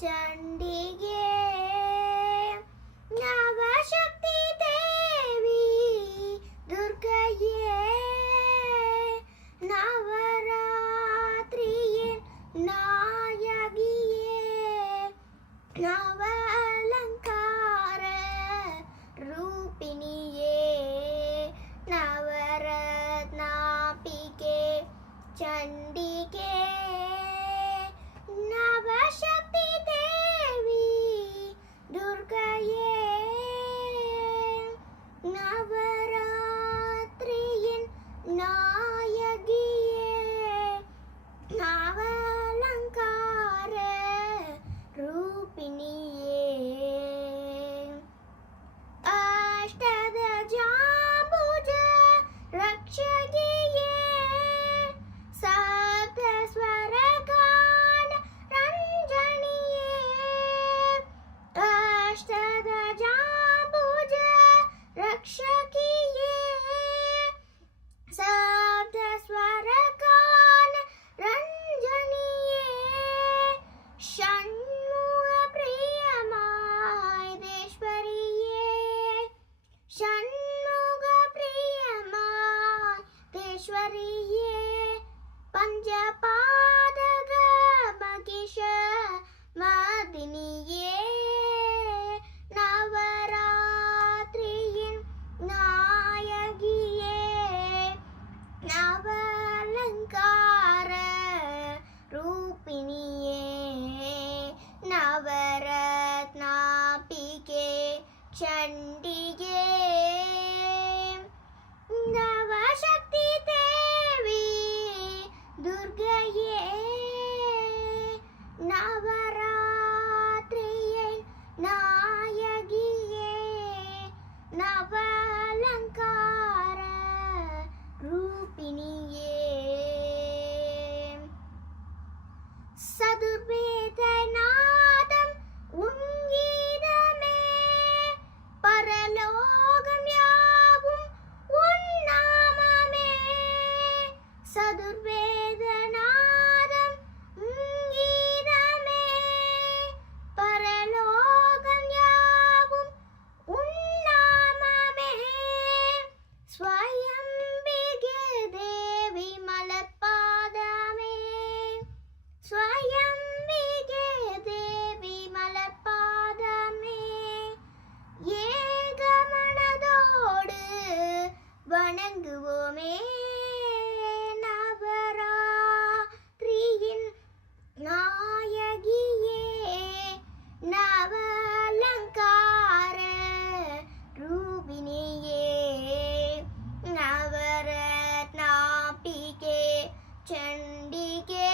ಚಂಡಿಗೆ ನವಶಕ್ತಿ ದೇವಿ ದುರ್ಗಯೇ நவராத்திரியின் நாயகியே நவ அலங்கார ரூபிணியே நவரத்னாம்பிகே சண்டிகே நவசக்தி தேவி துர்கையே நவராத்திரியின் நாயகியே நவலங்கார ரூபிணியே அஷ்டத ஜாம்புஜ ரக்ஷகியே சப்தஸ்வரகான ரஞ்சனியே அஷ்டத ஜாம்புஜ ரக்ஷகியே சப்தஸ்வரகான ரஞ்சனியே ஷண்முக பிரியமாய் தேஸ்வரியே ஷண்முக பிரியமாய் தேஸ்வரியே பஞ்சபாதக மகிஷ மதினியே நவராத்திரியின் நாயகியே நவலங்கார ரூபிணியே நவரத்னாம்பிகே சண்டிகே நவசக்தி தேவி துர்கையே நவராத்திரியின் நாயகியே நவலங்கார ரூபிணியே சதுர்வேதநாதம் உங்கீதமே பரலோகம் யாவும் உன் நாமமே சதுர்வேதநாதம் உங்கீதமே பரலோகம் யாவும் உன் நாமமே ஸ்வயம்பிகே தேவி மலர்பாதமே ஸ்வயம்பிகே தேவி மலர்பாதமே ஏகமனதோடு வணங்குவோமே நவராத்திரியின் நாயகியே நவலங்கார ரூபிணியே நவரத்னாம்பிகே சண்டிகே